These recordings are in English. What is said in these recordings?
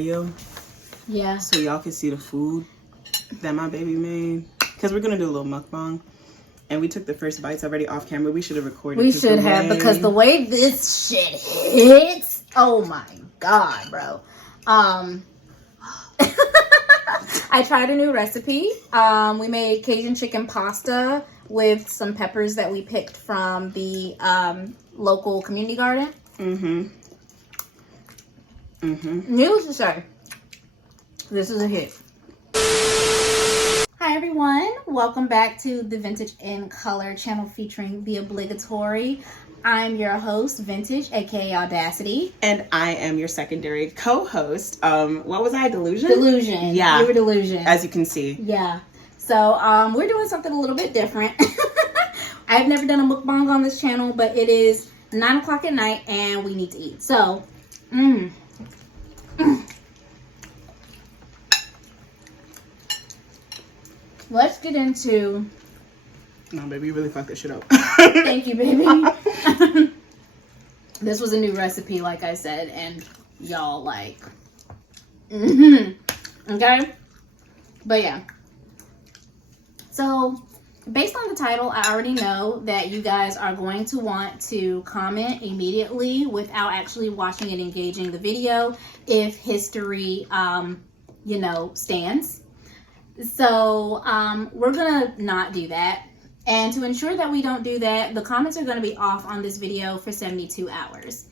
video. Yeah. So y'all can see the food that my baby made. Because we're going to do a little mukbang. And we took the first bites already off camera. We should have recorded. We should have, because the way this shit hits, oh my God, bro. I tried a new recipe. We made Cajun chicken pasta with some peppers that we picked from the local community garden. Needless to say, this is a hit. Hi everyone, welcome back to the Vintage in Color channel featuring the obligatory. I'm your host, Vintage, aka Audacity. And I am your secondary co-host. What was I? Delusion? Delusion. Yeah. You were Delusion. As you can see. Yeah. So we're doing something a little bit different. I've never done a mukbang on this channel, but it is 9 o'clock at night and we need to eat. So, let's get into... No, baby, you really fucked this shit up. Thank you, baby. This was a new recipe, like I said, and y'all like... Okay? But yeah. So, based on the title, I already know that you guys are going to want to comment immediately without actually watching and engaging the video if history, stands. So, we're gonna not do that. And to ensure that we don't do that, the comments are gonna be off on this video for 72 hours.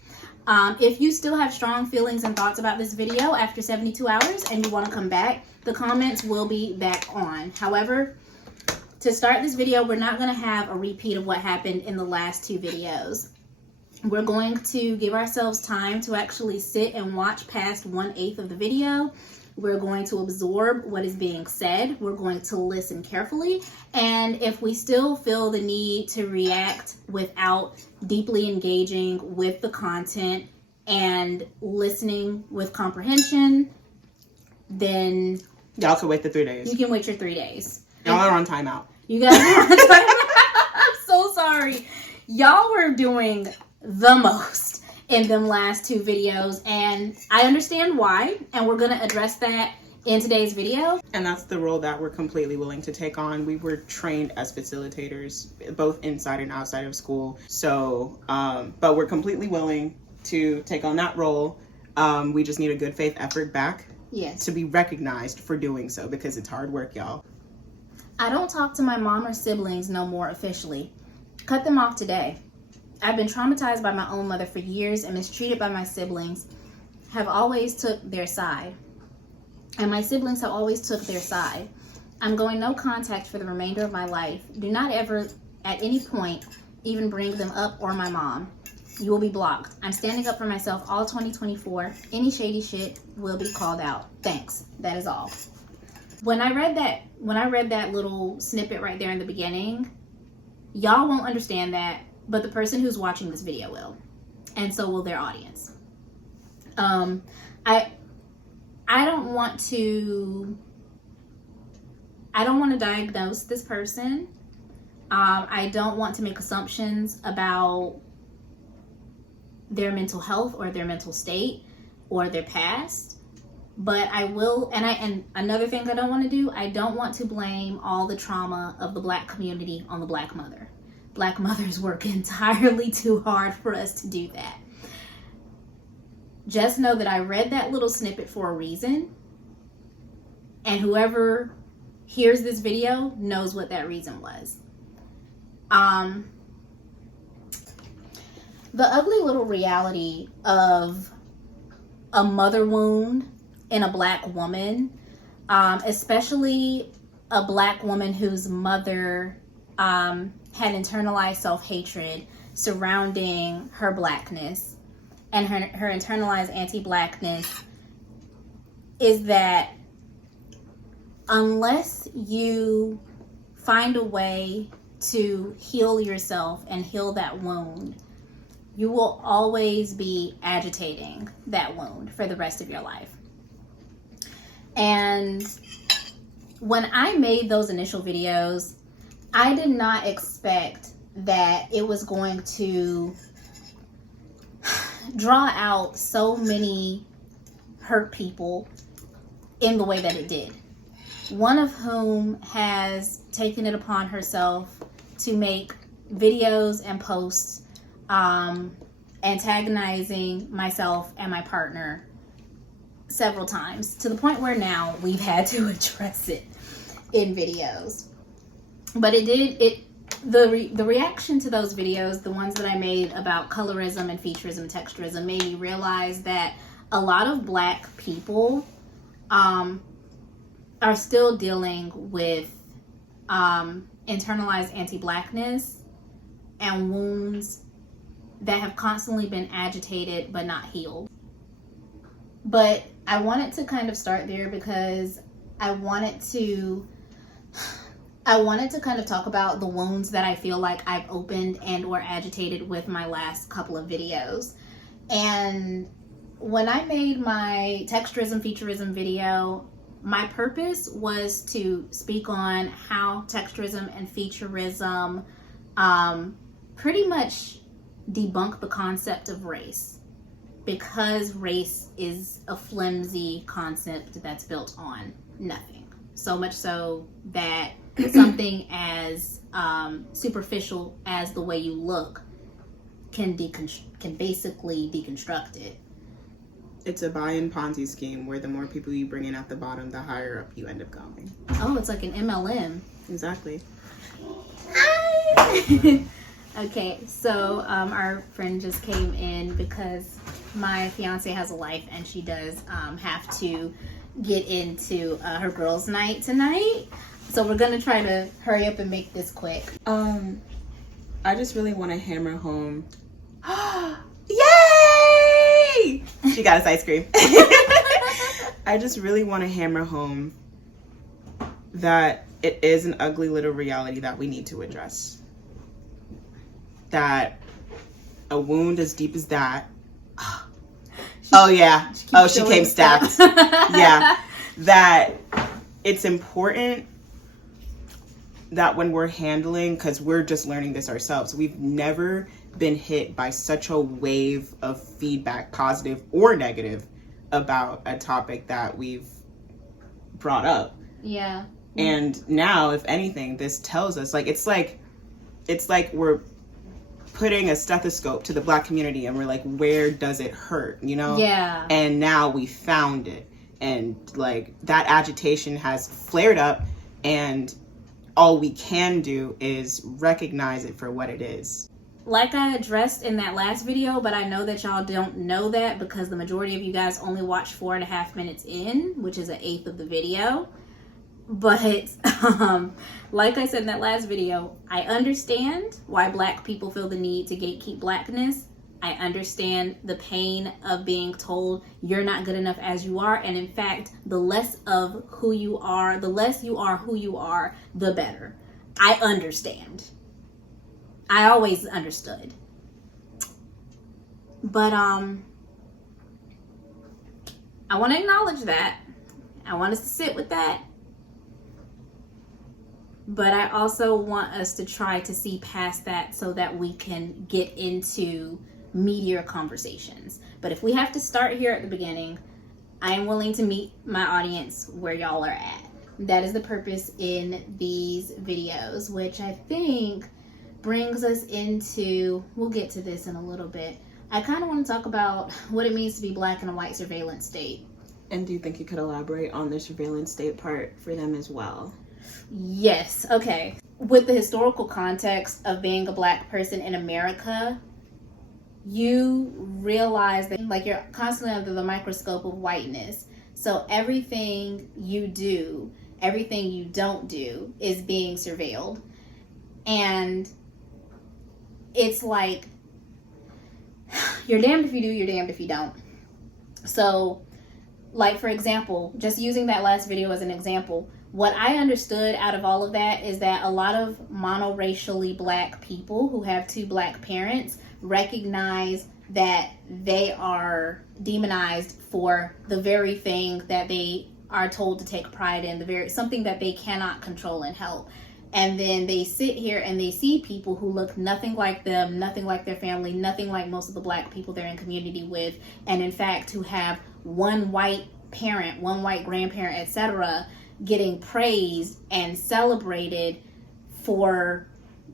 If you still have strong feelings and thoughts about this video after 72 hours and you wanna come back, the comments will be back on. However, to start this video, we're not gonna have a repeat of what happened in the last two videos. We're going to give ourselves time to actually sit and watch past 1/8 of the video. We're going to absorb what is being said. We're going to listen carefully. And if we still feel the need to react without deeply engaging with the content and listening with comprehension, then Y'all can wait the 3 days. you can wait your 3 days. Y'all are on timeout. You guys are on timeout. I'm so sorry. Y'all were doing the most in them last two videos, and I understand why, and we're going to address that in today's video. And that's the role that we're completely willing to take on. We were trained as facilitators, both inside and outside of school. So, but we're completely willing to take on that role. We just need a good faith effort back. Yes. To be recognized for doing so, because it's hard work, y'all. I don't talk to my mom or siblings no more officially. Cut them off today. I've been traumatized by my own mother for years and mistreated by my siblings. Have always took their side. And my siblings have always took their side. I'm going no contact for the remainder of my life. Do not ever, at any point, even bring them up or my mom. You will be blocked. I'm standing up for myself all 2024. Any shady shit will be called out. Thanks. That is all. When I read that little snippet right there in the beginning, y'all won't understand that, but the person who's watching this video will, and so will their audience. I don't want to diagnose this person. I don't want to make assumptions about their mental health or their mental state or their past. But I will, and another thing I don't want to do, I don't want to blame all the trauma of the Black community on the Black mother. Black mothers work entirely too hard for us to do that. Just know that I read that little snippet for a reason, and whoever hears this video knows what that reason was. The ugly little reality of a mother wound in a Black woman, especially a Black woman whose mother had internalized self-hatred surrounding her Blackness and her internalized anti-Blackness, is that unless you find a way to heal yourself and heal that wound, you will always be agitating that wound for the rest of your life. And when I made those initial videos, I did not expect that it was going to draw out so many hurt people in the way that it did. One of whom has taken it upon herself to make videos and posts antagonizing myself and my partner several times, to the point where now we've had to address it in videos. But the reaction to those videos, the ones that I made about colorism and featureism and texturism, made me realize that a lot of Black people are still dealing with internalized anti-Blackness and wounds that have constantly been agitated but not healed. But I wanted to kind of start there because I wanted to kind of talk about the wounds that I feel like I've opened and or agitated with my last couple of videos. And when I made my texturism, featureism video, my purpose was to speak on how texturism and featureism pretty much debunk the concept of race, because race is a flimsy concept that's built on nothing. So much so that something as superficial as the way you look can basically deconstruct it. It's a buy-in Ponzi scheme where the more people you bring in at the bottom, the higher up you end up going. Oh, it's like an MLM. Exactly. Okay, so our friend just came in because my fiance has a life and she does have to get into her girls' night tonight. So we're gonna try to hurry up and make this quick. I just really want to hammer home. Yay! She got us ice cream. I just really want to hammer home that it is an ugly little reality that we need to address. That a wound as deep as that. Oh yeah. She came stacked. Yeah. That it's important that when we're handling, because we're just learning this ourselves, we've never been hit by such a wave of feedback, positive or negative, about a topic that we've brought up. Yeah. And now, if anything, this tells us, it's like we're putting a stethoscope to the Black community and we're like, where does it hurt, Yeah. And now we found it, and that agitation has flared up, and all we can do is recognize it for what it is. Like I addressed in that last video, but I know that y'all don't know that because the majority of you guys only watched 4.5 minutes in, which is 1/8 of the video. But like I said in that last video, I understand why Black people feel the need to gatekeep Blackness. I understand the pain of being told you're not good enough as you are. And in fact, the less of who you are, the less you are who you are, the better. I understand. I always understood. But I want to acknowledge that. I want us to sit with that. But I also want us to try to see past that so that we can get into meatier conversations. But if we have to start here at the beginning, I am willing to meet my audience where y'all are at. That is the purpose in these videos, which I think brings us into, we'll get to this in a little bit. I kind of want to talk about what it means to be Black in a white surveillance state. And do you think you could elaborate on the surveillance state part for them as well? Yes. Okay. With the historical context of being a Black person in America, you realize that you're constantly under the microscope of whiteness. So everything you do, everything you don't do is being surveilled. And it's like, you're damned if you do, you're damned if you don't. So, for example, just using that last video as an example, what I understood out of all of that is that a lot of monoracially Black people who have 2 Black parents recognize that they are demonized for the very thing that they are told to take pride in, something that they cannot control and help. And then they sit here and they see people who look nothing like them, nothing like their family, nothing like most of the Black people they're in community with, and in fact who have one white parent, one white grandparent, etc., getting praised and celebrated for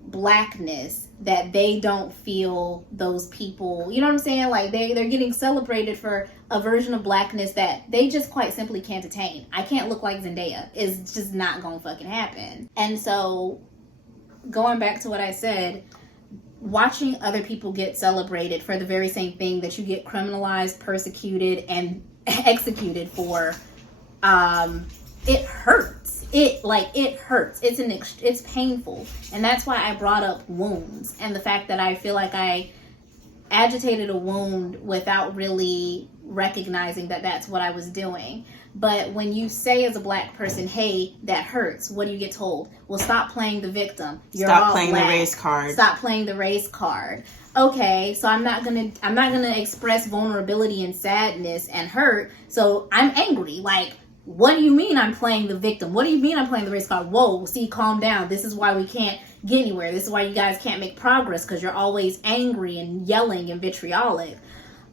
Blackness, that they don't feel those people, you know what I'm saying? Like they're getting celebrated for a version of Blackness that they just quite simply can't attain. I can't look like Zendaya. It's just not gonna fucking happen. And so, going back to what I said, watching other people get celebrated for the very same thing that you get criminalized, persecuted, and executed for, it hurts. It hurts. It's painful. And that's why I brought up wounds and the fact that I feel like I agitated a wound without really recognizing that that's what I was doing. But when you say as a Black person, hey, that hurts, what do you get told? Well, stop playing the victim. Stop playing the race card. Stop playing the race card. Okay, so I'm not gonna express vulnerability and sadness and hurt. So I'm angry. Like, what do you mean I'm playing the victim? What do you mean I'm playing the race card? Whoa, see, calm down. This is why we can't get anywhere. This is why you guys can't make progress, because you're always angry and yelling and vitriolic.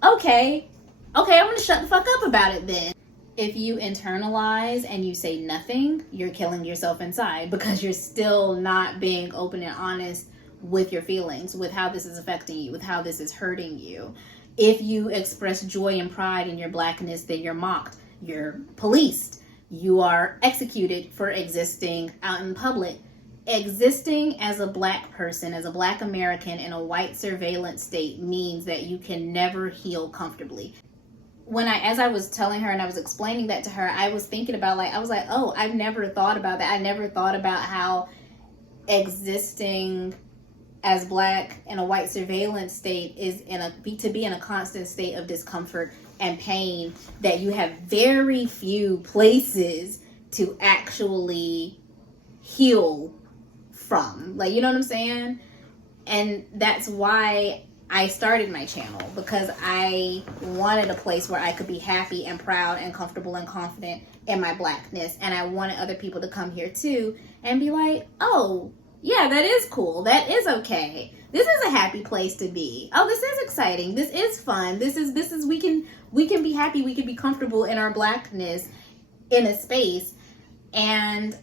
Okay, I'm gonna shut the fuck up about it then. If you internalize and you say nothing, you're killing yourself inside, because you're still not being open and honest with your feelings, with how this is affecting you, with how this is hurting you. If you express joy and pride in your Blackness, then you're mocked, you're policed, you are executed for existing out in public. Existing as a Black person, as a Black American in a white surveillance state, means that you can never heal comfortably. As I was telling her and I was explaining that to her, I was thinking about, oh, I've never thought about that. I never thought about how existing as Black in a white surveillance state is to be in a constant state of discomfort and pain, that you have very few places to actually heal from. Like, you know what I'm saying? And that's why I started my channel, because I wanted a place where I could be happy and proud and comfortable and confident in my Blackness. And I wanted other people to come here too and be like, oh, yeah, that is cool. That is okay. This is a happy place to be. Oh, this is exciting. This is fun. This is we can be happy. We can be comfortable in our Blackness in a space. And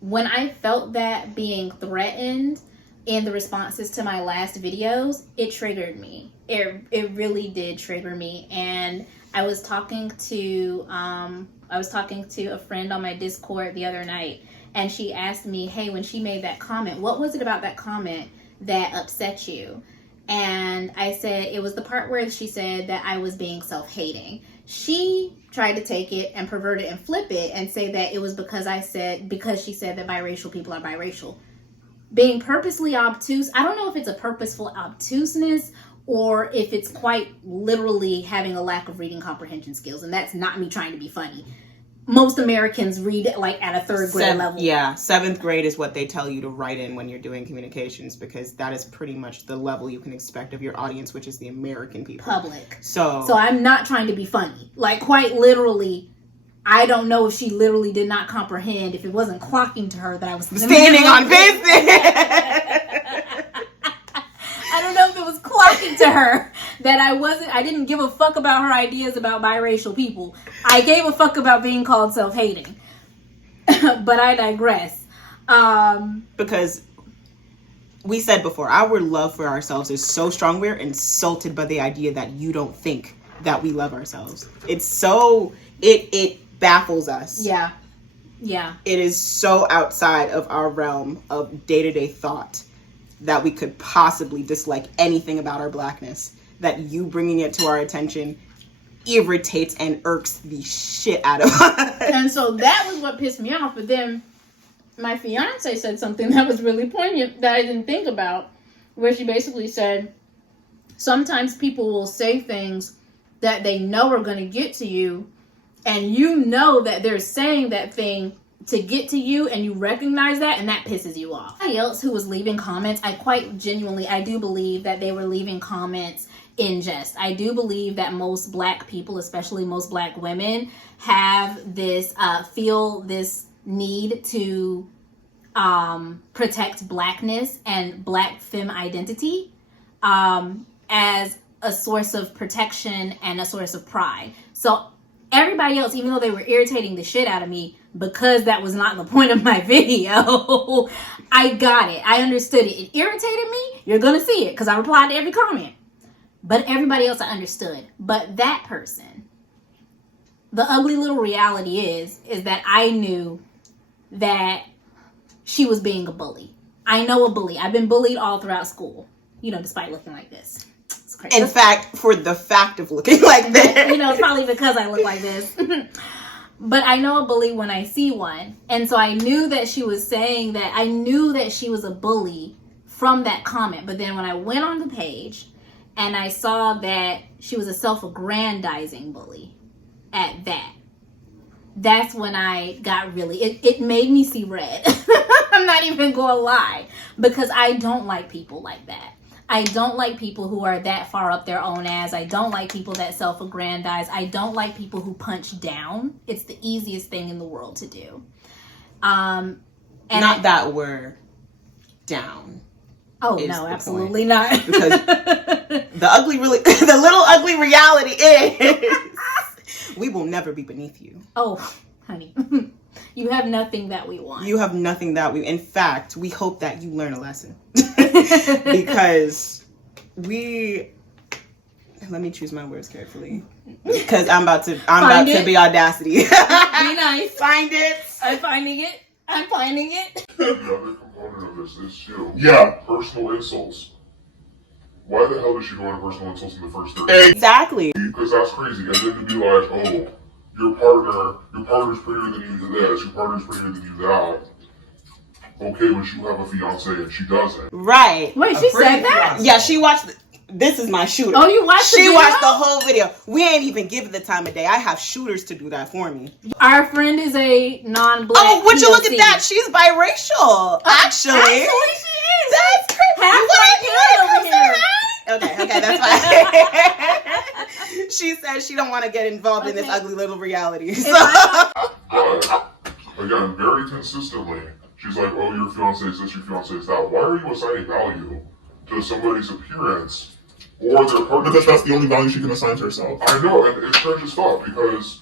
when I felt that being threatened in the responses to my last videos, it triggered me. It really did trigger me. And I was talking to a friend on my Discord the other night, and she asked me, hey, when she made that comment, what was it about that comment that upset you? And I said it was the part where she said that I was being self-hating. She tried to take it and pervert it and flip it and say that it was because she said that biracial people are biracial. Being purposely obtuse, I don't know if it's a purposeful obtuseness or if it's quite literally having a lack of reading comprehension skills. And that's not me trying to be funny. Most Americans read like at a third grade level. Yeah, 7th grade is what they tell you to write in when you're doing communications, because that is pretty much the level you can expect of your audience, which is the American people. Public. So I'm not trying to be funny. Like, quite literally, I don't know if she literally did not comprehend, if it wasn't clocking to her that I was standing on business. I don't know if it was clocking to her that I didn't give a fuck about her ideas about biracial people. I gave a fuck about being called self-hating. But I digress. Because we said before, our love for ourselves is so strong, we're insulted by the idea that you don't think that we love ourselves. It's so, it baffles us. Yeah. It is so outside of our realm of day-to-day thought that we could possibly dislike anything about our Blackness, that you bringing it to our attention irritates and irks the shit out of us. And so that was what pissed me off. But then my fiance said something that was really poignant that I didn't think about, where she basically said, sometimes people will say things that they know are going to get to you, and you know that they're saying that thing to get to you, and you recognize that, and that pisses you off. Somebody else who was leaving comments, I do believe that they were leaving comments in jest. I do believe that most Black people, especially most Black women, have this, feel this need to protect Blackness and Black femme identity as a source of protection and a source of pride. So everybody else, even though they were irritating the shit out of me, because that was not the point of my video, I got it. I understood it. It irritated me. You're going to see it because I replied to every comment. But everybody else I understood. But that person, the ugly little reality is that I knew that she was being a bully. I know a bully. I've been bullied all throughout school, despite looking like this. It's crazy. In fact, for the fact of looking like this. It's probably because I look like this. But I know a bully when I see one. And so I knew that she was saying that. I knew that she was a bully from that comment. But then when I went on the page and I saw that she was a self-aggrandizing bully at that, that's when I got really, it made me see red. I'm not even going to lie. Because I don't like people like that. I don't like people who are that far up their own ass. I don't like people that self-aggrandize. I don't like people who punch down. It's the easiest thing in the world to do. And not that we're down. Oh, no, absolutely not. Because the little ugly reality is we will never be beneath you. Oh, honey. You have nothing that we want. You have nothing that in fact, we hope that you learn a lesson. Because let me choose my words carefully. Because I'm about to be audacity. Be nice. Find it. I'm finding it. The other component of this is too. Yeah. Personal insults. Why the hell did she go into personal insults in the first 30? Exactly. Because that's crazy. And then to be like, oh, your partner's prettier than you to this, your partner's prettier than you that. Okay, when you have a fiance and she doesn't. Right. Wait, she said that? Yeah, she watched. This is my shooter. Oh, you watched the video? She watched the whole video. We ain't even give it the time of day. I have shooters to do that for me. Our friend is a non-black. Oh, would you look at POC. that? She's biracial. Actually, Actually, she is. That's crazy. Half black over here. Okay, that's fine. She says she don't want to get involved in this ugly little reality. So. But, again, very consistently, she's like, oh, your fiance is this, your fiance is that. Why are you assigning value to somebody's appearance or their partner? Because that's the only value she can assign to herself. I know, and it's strange as fuck, because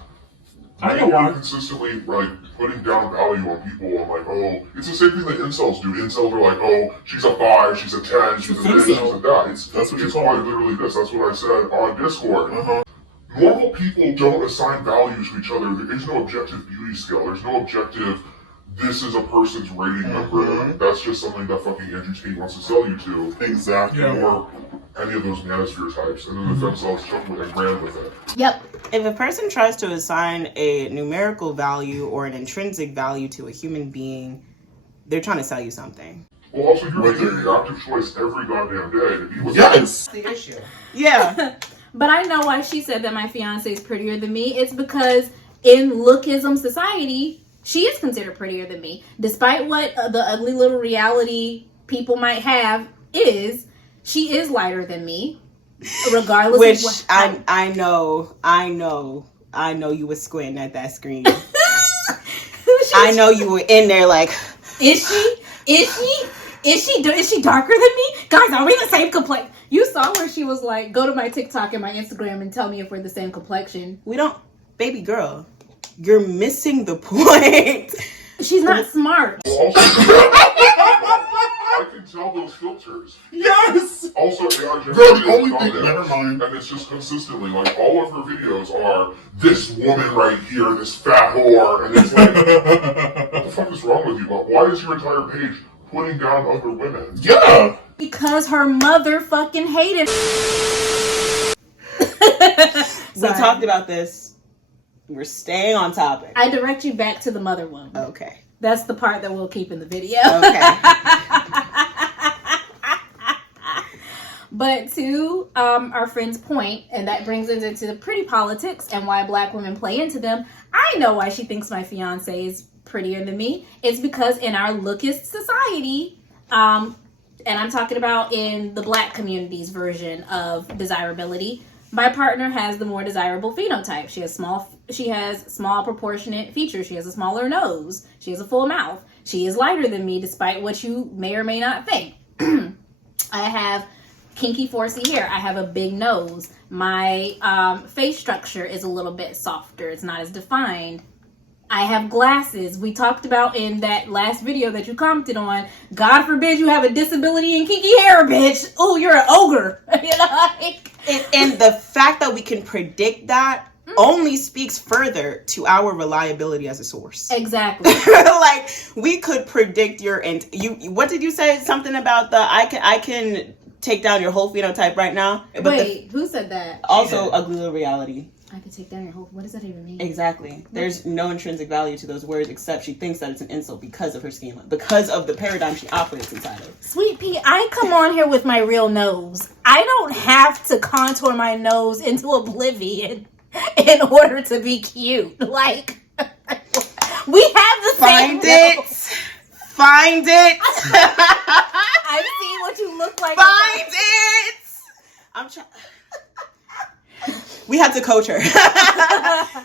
I know we're consistently, putting down value on people. I'm like, oh, it's the same thing that incels do. Incels are like, oh, she's a 5, she's a 10, she's a this, she's a that. That's what it's quite literally this. That's what I said on Discord. Normal people don't assign value to each other. There is no objective beauty scale. There's no objective, this is a person's rating number. That's just something that fucking Andrew Tate wants to sell you to. Exactly. Or any of those manosphere types. And then the themselves took with and ran with it. Yep. If a person tries to assign a numerical value or an intrinsic value to a human being, they're trying to sell you something. Well, also, you're making the active choice every goddamn day to be with Yes! The issue. Yeah. But I know why she said that my fiance is prettier than me. It's because in lookism society, she is considered prettier than me. Despite what the ugly little reality people might have she is lighter than me. Regardless Which of what I know you were squinting at that screen. I know you were in there like, Is she darker than me? Guys, are we the same complexion? You saw where she was like, go to my TikTok and my Instagram and tell me if we're the same complexion. we don't, baby girl, you're missing the point. She's not smart. Well, also, I can tell those filters. Yes! Also, Bro, the only thing, never mind. And it's just consistently, all of her videos are this woman right here, this fat whore, and it's like, what the fuck is wrong with you? But why is your entire page putting down other women? Yeah! Because her mother fucking hated We talked about this. We're staying on topic. I direct you back to the mother one. Okay. That's the part that we'll keep in the video. Okay. But to our friend's point, and that brings us into the pretty politics and why black women play into them, I know why she thinks my fiance is prettier than me. It's because in our lookist society, and I'm talking about in the black community's version of desirability, my partner has the more desirable phenotype. She has small proportionate features. She has a smaller nose. She has a full mouth. She is lighter than me, despite what you may or may not think. I have kinky 4C hair. I have a big nose. My face structure is a little bit softer. It's not as defined. I have glasses. We talked about in that last video that you commented on. God forbid you have a disability and kinky hair, bitch. Oh, you're an ogre. You know, like, and the fact that we can predict that only speaks further to our reliability as a source. Exactly. Like, we could predict your what did you say? Something about the I can take down your whole phenotype right now. But wait, who said that? Also, ugly little reality. I could take down your whole. What does that even mean? Exactly. There's no intrinsic value to those words except she thinks that it's an insult because of her schema, because of the paradigm she operates inside of. Sweet pea, I come on here with my real nose. I don't have to contour my nose into oblivion in order to be cute. Like, we have the same nose. Find it. I've seen what you look like. Find it. I'm trying. We had to coach her.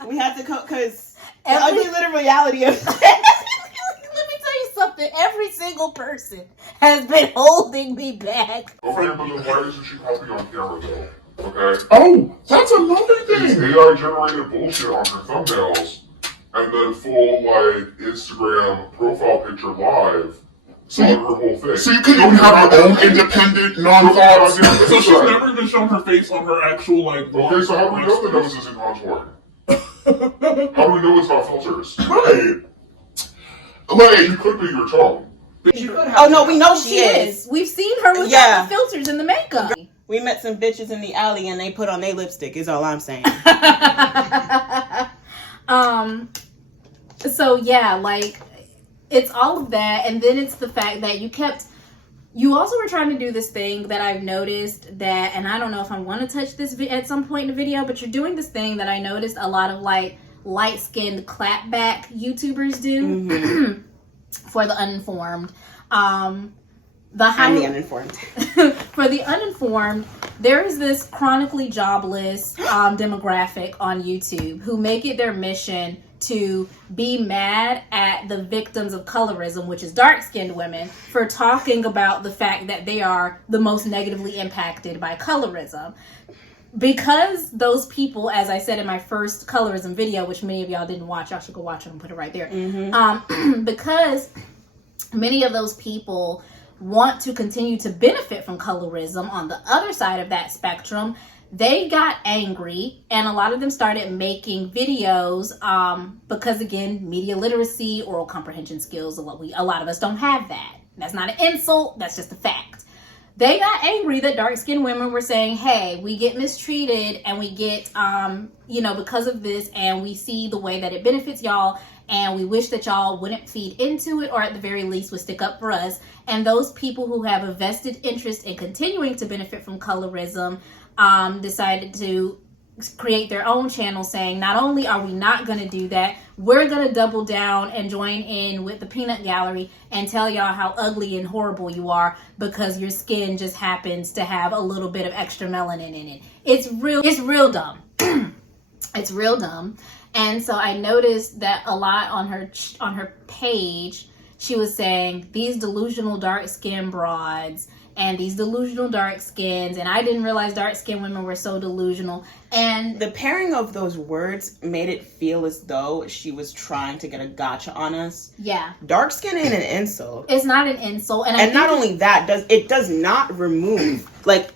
We had to coach because the ugly little reality of. Let me tell you something. Every single person has been holding me back. Okay, but then why isn't she happy on camera though? Okay? Oh, that's another It's thing. AI generated bullshit on her thumbnails, and then full like Instagram profile picture live. So on you, her whole thing. so you couldn't even have your own independent, non-thoughts. So she's never even shown her face on her actual, like... Okay, so how do we know the nose isn't contouring? How do we know it's not filters? Right. Like, you could be your tongue. Oh no, we know she is. We've seen her without Yeah. the filters and the makeup. We met some bitches in the alley and they put on their lipstick. Is all I'm saying. So yeah, like, it's all of that, and then it's the fact that you also were trying to do this thing that I've noticed that, and I don't know if I want to touch this at some point in the video, but you're doing this thing that I noticed a lot of like light-skinned clapback YouTubers do for the uninformed. I'm the uninformed. For the uninformed, there is this chronically jobless demographic on YouTube who make it their mission to be mad at the victims of colorism, which is dark-skinned women, for talking about the fact that they are the most negatively impacted by colorism. Because those people, as I said in my first colorism video, which many of y'all didn't watch, y'all should go watch it and put it right there. Because many of those people want to continue to benefit from colorism on the other side of that spectrum, they got angry, and a lot of them started making videos because, again, media literacy, oral comprehension skills, a lot of us don't have that. That's not an insult, that's just a fact. They got angry that dark-skinned women were saying, hey, we get mistreated and we get, because of this, and we see the way that it benefits y'all, and we wish that y'all wouldn't feed into it, or at the very least would stick up for us. And those people who have a vested interest in continuing to benefit from colorism decided to create their own channel saying, not only are we not going to do that, we're going to double down and join in with the peanut gallery and tell y'all how ugly and horrible you are because your skin just happens to have a little bit of extra melanin in it. It's real dumb. It's real dumb. And so I noticed that a lot on her page, she was saying these delusional dark skin broads and these delusional dark skins, and I didn't realize dark skinned women were so delusional. And the pairing of those words made it feel as though she was trying to get a gotcha on us. Yeah. Dark skin ain't an insult. It's not an insult. And not only that, does not remove, like,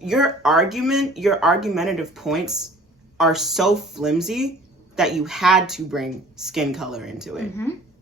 your argumentative points are so flimsy that you had to bring skin color into it.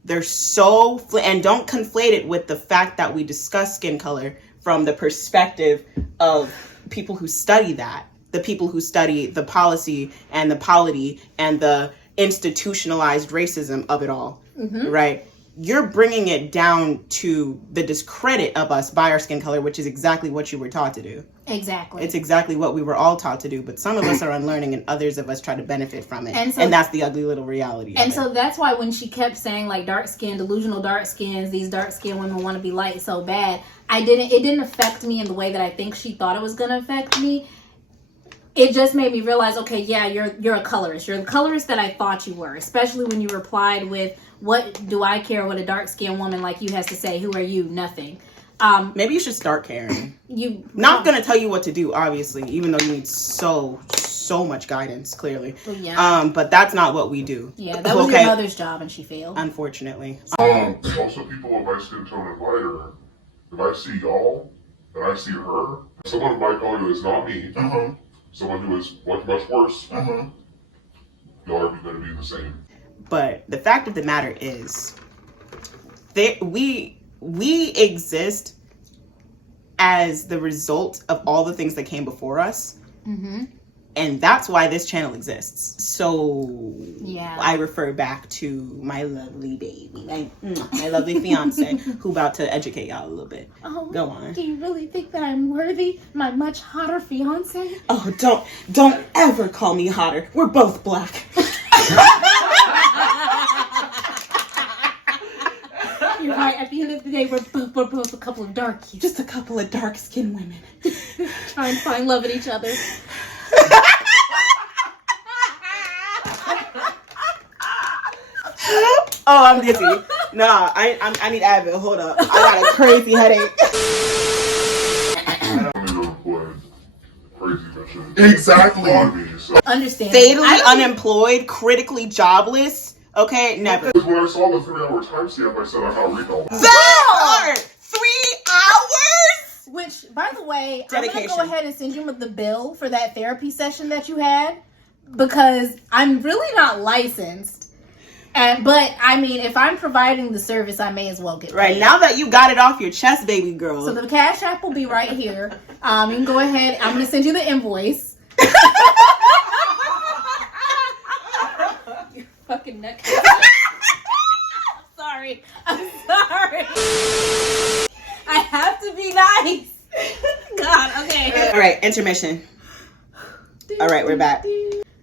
They're so, and don't conflate it with the fact that we discuss skin color from the perspective of people who study that, the people who study the policy and the polity and the institutionalized racism of it all, right? You're bringing it down to the discredit of us by our skin color, which is exactly what you were taught to do. Exactly. It's exactly what we were all taught to do, but some of us are unlearning and others of us try to benefit from it. And that's the ugly little reality. And so that's why when she kept saying, like, dark skin, delusional dark skins, these dark skinned women want to be light so bad, it didn't affect me in the way that I think she thought it was going to affect me. It just made me realize, okay, yeah, you're a colorist. You're the colorist that I thought you were, especially when you replied with, what do I care what a dark-skinned woman like you has to say? Who are you? Nothing. Maybe you should start caring. You Not gonna tell you what to do, obviously, even though you need so much guidance, clearly. Yeah. But that's not what we do. Yeah, that was your mother's job and she failed. Unfortunately. Also, people of my skin tone and lighter, if I see y'all and I see her, someone of my color is not me, someone who is much worse, y'all are going to be the same. But the fact of the matter is, we exist as the result of all the things that came before us. And that's why this channel exists. So yeah, I refer back to my lovely baby, my lovely fiance, who about to educate y'all a little bit. Oh, go on. Do you really think that I'm worthy, my much hotter fiance? Oh, don't ever call me hotter. We're both black. You're right. At the end of the day, we're both a couple of darkies. Just a couple of dark-skinned women. Trying to find love in each other. Oh, I'm dizzy. Nah, I need Advil. Hold up. I got a crazy headache. Exactly. Understand. Fatally unemployed, critically jobless. Okay, never. Because when I saw the 3-hour timestamp, I said I gotta read all that. That hard! 3 hours? Which, by the way, Dedication. I'm gonna go ahead and send you the bill for that therapy session that you had, because I'm really not licensed. But I mean, if I'm providing the service, I may as well get paid. Right, now that you got it off your chest, baby girl. So the Cash App will be right here. You can go ahead. I'm gonna send you the invoice. You fucking nutcase. I'm sorry. I have to be nice. God, okay. All right, intermission. All right, we're back.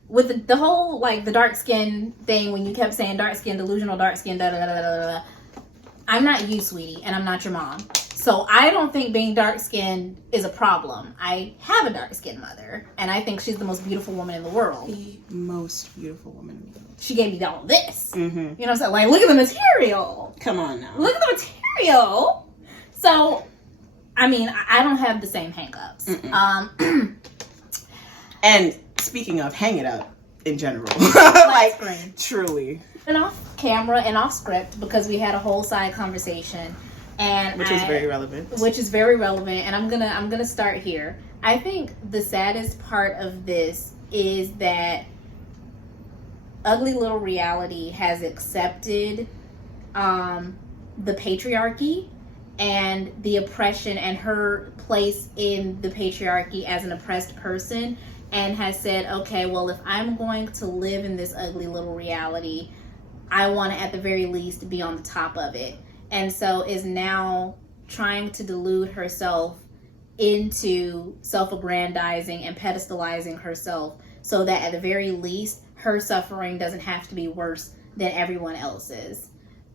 With the whole, like, the dark skin thing, when you kept saying dark skin, delusional dark skin, da da da da da da. I'm not you, sweetie, and I'm not your mom. So I don't think being dark skinned is a problem. I have a dark skinned mother, and I think she's the most beautiful woman in the world. The most beautiful woman in the world. She gave me all this. You know what I'm saying? Like, look at the material. Come on now. Look at the material. So, I mean, I don't have the same hangups. And speaking of hang it up in general, like truly. And off camera and off script, because we had a whole side conversation, and which is very relevant. Which is very relevant, and I'm gonna start here. I think the saddest part of this is that Ugly Little Reality has accepted the patriarchy and the oppression and her place in the patriarchy as an oppressed person, and has said, okay, well, if I'm going to live in this ugly little reality, I want to at the very least be on the top of it. And so is now trying to delude herself into self-aggrandizing and pedestalizing herself, so that at the very least her suffering doesn't have to be worse than everyone else's.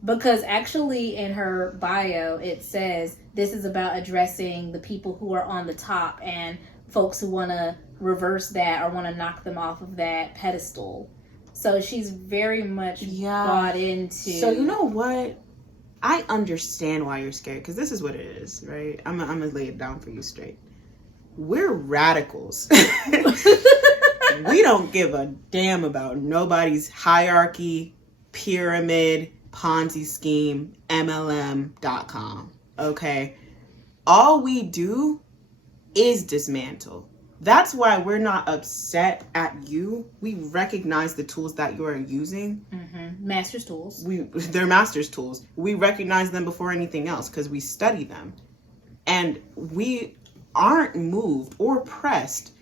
Because actually in her bio it says this is about addressing the people who are on the top and folks who want to reverse that or want to knock them off of that pedestal. So she's very much bought into... So you know what? I understand why you're scared, because this is what it is, right? I'm gonna lay it down for you straight. We're radicals. We don't give a damn about nobody's hierarchy, pyramid, Ponzi scheme, MLM.com. Okay? All we do is dismantle. That's why we're not upset at you. We recognize the tools that you are using. Master's tools. They're master's tools. We recognize them before anything else because we study them. And we aren't moved or pressed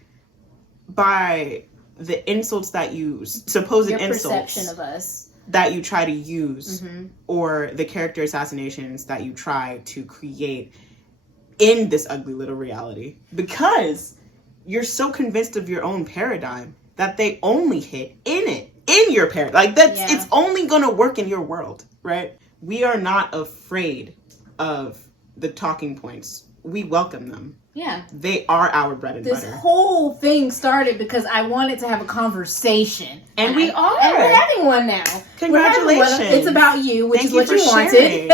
by the insults that you, supposed Your insults. perception of us. That you try to use, or the character assassinations that you try to create in this ugly little reality. Because you're so convinced of your own paradigm that they only hit in your paradigm. Like, that's it's only gonna work in your world, right? We are not afraid of the talking points. We welcome them. Yeah. They are our bread and This butter. whole thing started because I wanted to have a conversation. And we are. And we're having one now. Congratulations. It's about you, which Thank is what you you for wanted. sharing.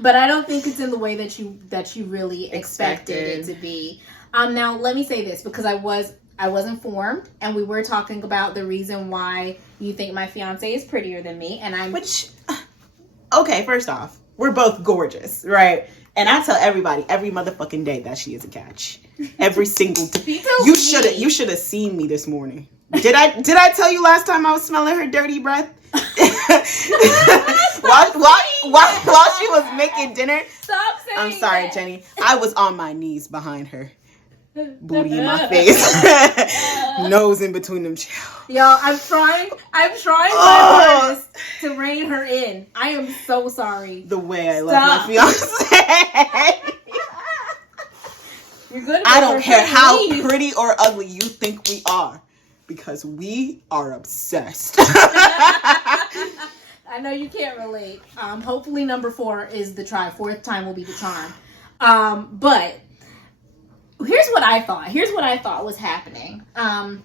But I don't think it's in the way that you really expected it to be. Now let me say this, because I was informed, and we were talking about the reason why you think my fiance is prettier than me, and okay, first off, we're both gorgeous, right? And I tell everybody every motherfucking day that she is a catch. Every single day. You should have seen me this morning. Did I tell you last time I was smelling her dirty breath? while she was making dinner. Stop saying I'm sorry, that. Jenny. I was on my knees behind her. Booty in my face. Nose in between them chills. Y'all, I'm trying my hardest to rein her in. I am so sorry. The way I love my fiance. You're good. I don't care how pretty or ugly you think we are, because we are obsessed. I know you can't relate. Hopefully number 4 is the try. 4th time will be the charm. But here's what I thought. Here's what I thought was happening. I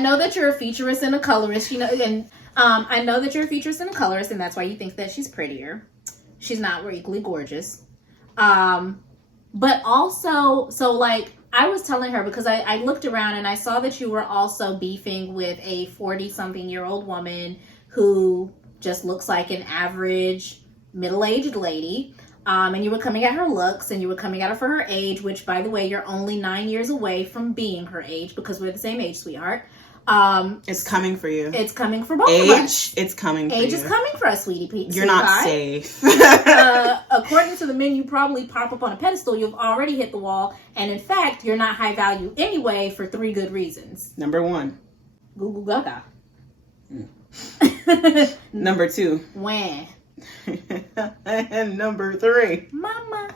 know that you're a futurist and a colorist, and I know that you're a futurist and a colorist, and that's why you think that she's prettier. She's not. We're equally gorgeous. But also, so like I was telling her, because I looked around and I saw that you were also beefing with a 40-something-year-old woman who just looks like an average middle-aged lady. And you were coming at her looks, and you were coming at her for her age, which, by the way, you're only 9 years away from being her age, because we're the same age, sweetheart. It's coming for you. It's coming for both of us. It's coming for you. Age is coming for us, sweetie Pete. You're not safe. According to the men you probably pop up on a pedestal, you've already hit the wall. And in fact, you're not high value anyway for 3 good reasons. Number 1. Goo goo gaga. Number 2. When? And number 3. Mama.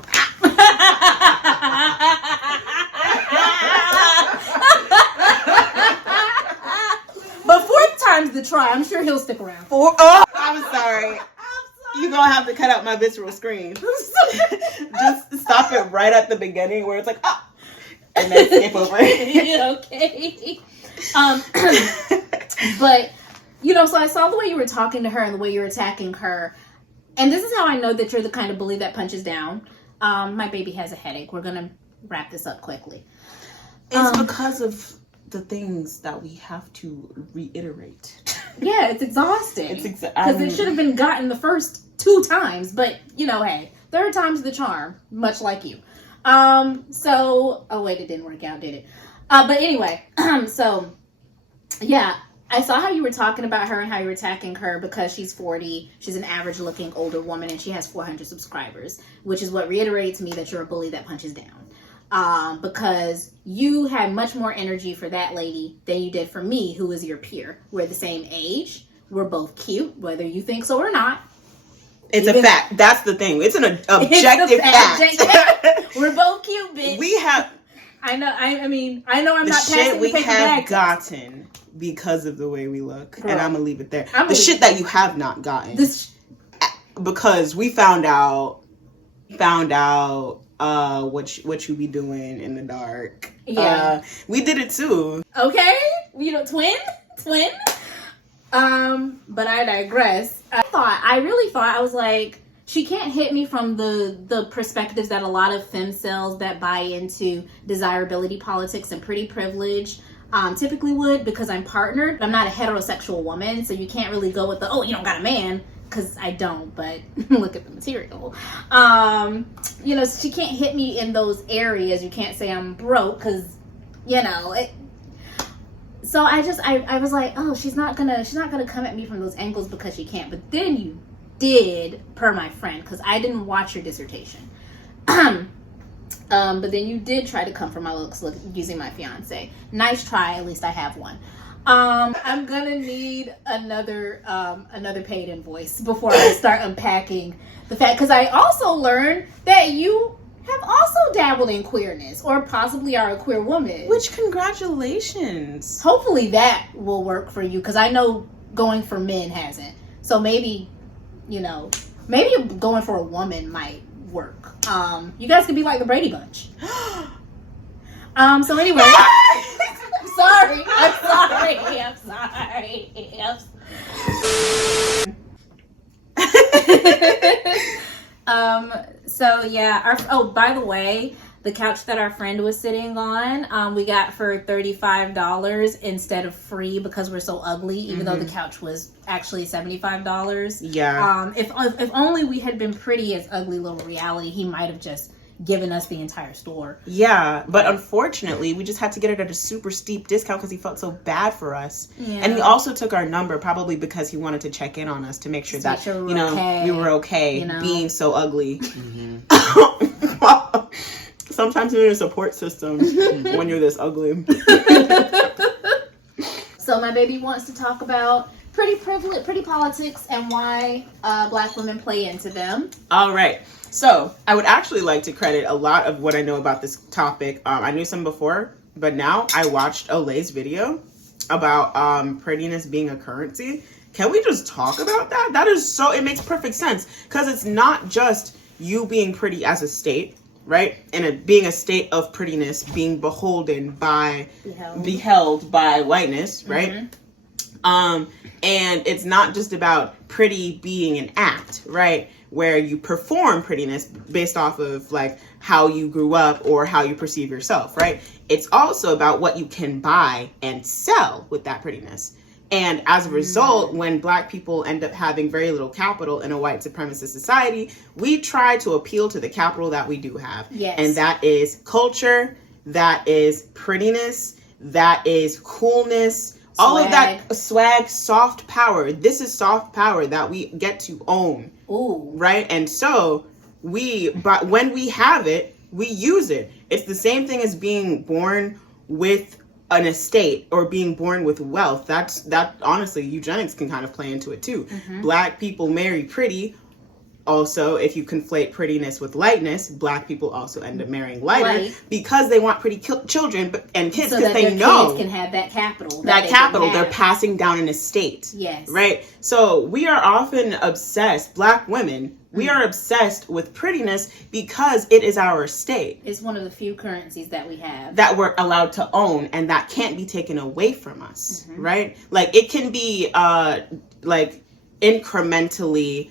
But 4th time's the try. I'm sure he'll stick around. I'm sorry. You're going to have to cut out my visceral scream. Just stop it right at the beginning where it's like, and then skip over. Okay. But, so I saw the way you were talking to her and the way you were attacking her. And this is how I know that you're the kind of bully that punches down. My baby has a headache. We're going to wrap this up quickly. It's because of the things that we have to reiterate. Yeah, it's exhausting. Because it should have been gotten the first 2 times. But, hey, 3rd time's the charm. Much like you. Oh wait, it didn't work out, did it? But anyway, yeah. I saw how you were talking about her and how you were attacking her because she's 40. She's an average looking older woman and she has 400 subscribers, which is what reiterates to me that you're a bully that punches down. Because you had much more energy for that lady than you did for me, who is your peer. We're the same age. We're both cute, whether you think so or not. It's a fact. That's the thing. It's an objective fact. We're both cute, bitch. We have... I know. I know. I'm the not shit passing we the paper have back. gotten because of the way we look, Girl. and I'm gonna leave it there. The shit that you have not gotten, because we found out what you be doing in the dark. Yeah, we did it too. Okay, twin. But I digress. I really thought I was like, she can't hit me from the perspectives that a lot of femcells that buy into desirability politics and pretty privilege typically would, because I'm partnered. I'm not a heterosexual woman, so you can't really go with you don't got a man, because I don't, but look at the material. She can't hit me in those areas. You can't say I'm broke, because, so I was like, oh, she's not gonna come at me from those angles because she can't. But then you did, per my friend, because I didn't watch your dissertation. But then you did try to come for my looks using my fiance. Nice try. At least I have one. I'm gonna need another paid invoice before I start unpacking the fact, because I also learned that you have also dabbled in queerness, or possibly are a queer woman. Which, congratulations. Hopefully that will work for you, because I know going for men hasn't. So maybe going for a woman might work. You guys could be like the Brady Bunch. So anyway, I'm sorry. So yeah, by the way, the couch that our friend was sitting on, we got for $35 instead of free because we're so ugly, even though the couch was actually $75. Yeah. If only we had been pretty as ugly little reality, he might have just given us the entire store. Yeah, but unfortunately, we just had to get it at a super steep discount because he felt so bad for us. Yeah. And he also took our number probably because he wanted to check in on us to make sure that, we were okay being so ugly. Sometimes you need a support system when you're this ugly. So my baby wants to talk about pretty politics and why Black women play into them. All right. So I would actually like to credit a lot of what I know about this topic. I knew some before, but now I watched Olay's video about prettiness being a currency. Can we just talk about that? That is so, it makes perfect sense because it's not just you being pretty as a state, right? And it being a state of prettiness, being beheld by whiteness, right? And it's not just about pretty being an act, right? Where you perform prettiness based off of like how you grew up or how you perceive yourself, right? It's also about what you can buy and sell with that prettiness. And as a result, when Black people end up having very little capital in a white supremacist society, we try to appeal to the capital that we do have. Yes. And that is culture, that is prettiness, that is coolness, all of that swag, soft power. This is soft power that we get to own. Ooh. Right? And so but when we have it, we use it. It's the same thing as being born with an estate or being born with wealth. That honestly, eugenics can kind of play into it too. Black people marry pretty. Also, if you conflate prettiness with lightness, Black people also end up marrying lighter because they want pretty children and kids because they know kids can have that capital. They're passing down an estate. Yes. Right? So we are often obsessed, Black women, we are obsessed with prettiness because it is our estate. It's one of the few currencies that we have. That we're allowed to own and that can't be taken away from us. Right? Like it can be like incrementally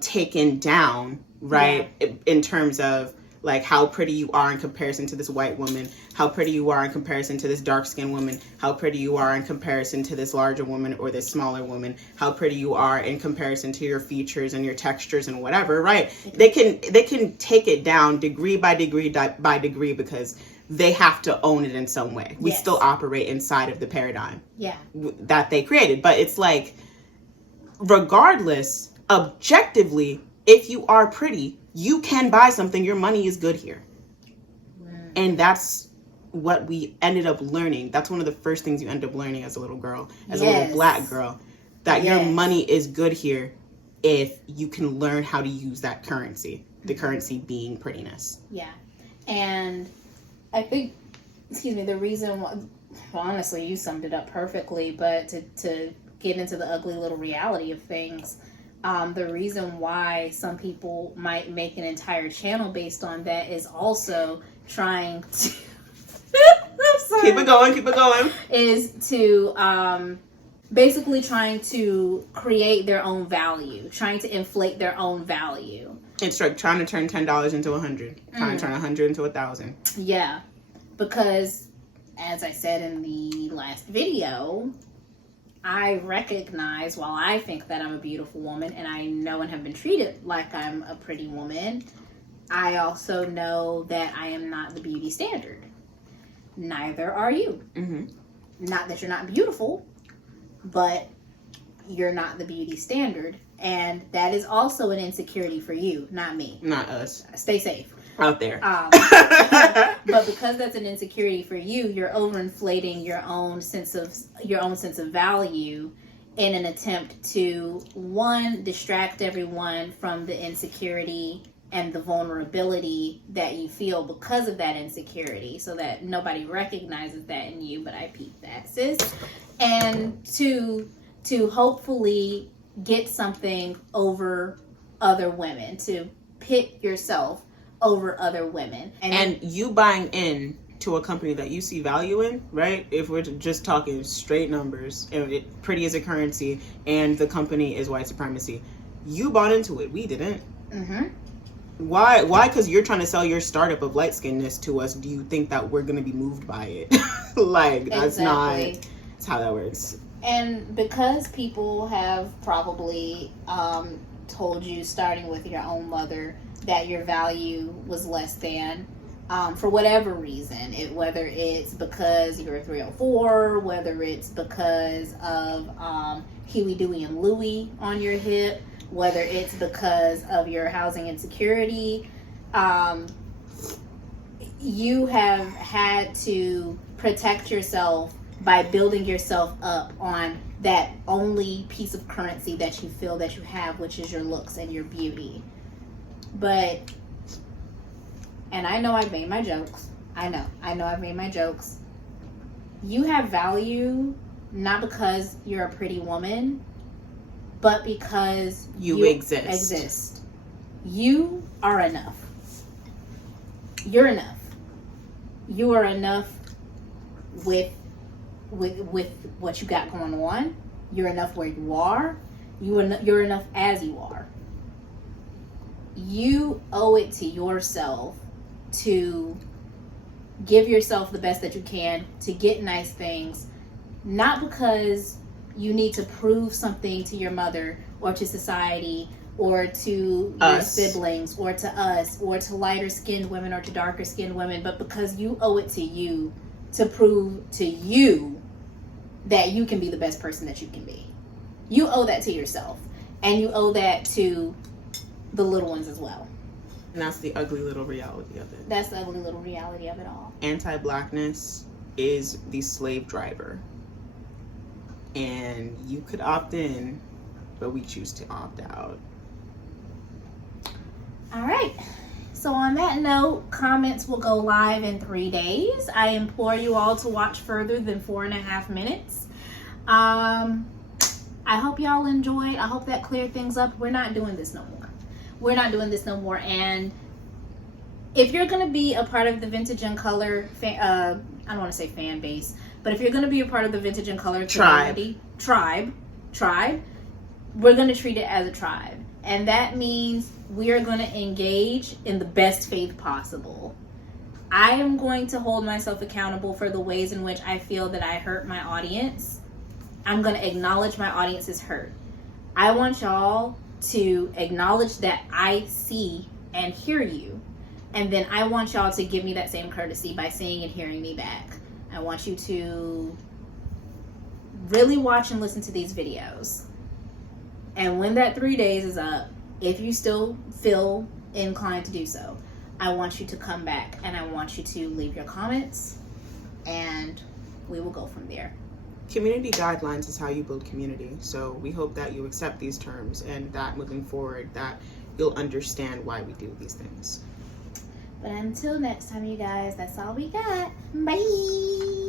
taken down, right? In terms of like how pretty you are in comparison to this white woman, how pretty you are in comparison to this dark-skinned woman, how pretty you are in comparison to this larger woman or this smaller woman, how pretty you are in comparison to your features and your textures and whatever, right? They can take it down degree by degree by degree because they have to own it in some way. We still operate inside of the paradigm that they created. But it's like, regardless, objectively, if you are pretty, you can buy something. Your money is good here. And that's what we ended up learning. That's one of the first things you end up learning as a little girl, as a little Black girl, that your money is good here if you can learn how to use that currency, the currency being prettiness. Yeah. And I think, the reason why, well, honestly, you summed it up perfectly, but to get into the ugly little reality of things, the reason why some people might make an entire channel based on that is also trying to keep it going is to basically trying to create their own value, trying to inflate their own value. It's like trying to turn $10 into 100, trying to turn 100 into 1,000. Yeah, because as I said in the last video, I recognize, while I think that I'm a beautiful woman and I know and have been treated like I'm a pretty woman, I also know that I am not the beauty standard. Neither are you. Not that you're not beautiful, but you're not the beauty standard. And that is also an insecurity for you, not me. Not us. Stay safe. Out there. But because that's an insecurity for you, you're overinflating your own sense of value in an attempt to, one, distract everyone from the insecurity and the vulnerability that you feel because of that insecurity, so that nobody recognizes that in you, but I peep that, sis. And to hopefully get something over other women, to pit yourself over other women. And you buying in to a company that you see value in, right? If we're just talking straight numbers, pretty as a currency, and the company is white supremacy, you bought into it. We didn't. Mm-hmm. Why? Because you're trying to sell your startup of light skinnedness to us. Do you think that we're gonna be moved by it? Like, that's not. That's how that works. And because people have probably told you, starting with your own mother, that your value was less than, for whatever reason, whether it's because you're a 304, whether it's because of Huey, Dewey, and Louie on your hip, whether it's because of your housing insecurity, you have had to protect yourself by building yourself up on that only piece of currency that you feel that you have, which is your looks and your beauty. But, and I know I've made my jokes. I know I've made my jokes. You have value not because you're a pretty woman, but because you exist. You are enough. You're enough. You are enough with what you got going on. You're enough where you are. You're enough as you are. You owe it to yourself to give yourself the best that you can, to get nice things, not because you need to prove something to your mother or to society or to your siblings or to us or to lighter skinned women or to darker skinned women, but because you owe it to you to prove to you that you can be the best person that you can be. You owe that to yourself, and you owe that to the little ones as well. And that's the ugly little reality of it. That's the ugly little reality of it all. Anti-blackness is the slave driver. And you could opt in, but we choose to opt out. All right. So on that note, comments will go live in 3 days. I implore you all to watch further than 4.5 minutes. I hope y'all enjoyed. I hope that cleared things up. We're not doing this no more. And if you're going to be a part of the Vintage and Color, I don't want to say fan base, but if you're going to be a part of the Vintage and Color community, tribe, we're going to treat it as a tribe. And that means we are going to engage in the best faith possible. I am going to hold myself accountable for the ways in which I feel that I hurt my audience. I'm going to acknowledge my audience's hurt. I want y'all to acknowledge that I see and hear you. And then I want y'all to give me that same courtesy by seeing and hearing me back. I want you to really watch and listen to these videos. And when that 3 days is up, if you still feel inclined to do so, I want you to come back and I want you to leave your comments and we will go from there. Community guidelines is how you build community. So we hope that you accept these terms and that moving forward that you'll understand why we do these things. But until next time, you guys, that's all we got. Bye.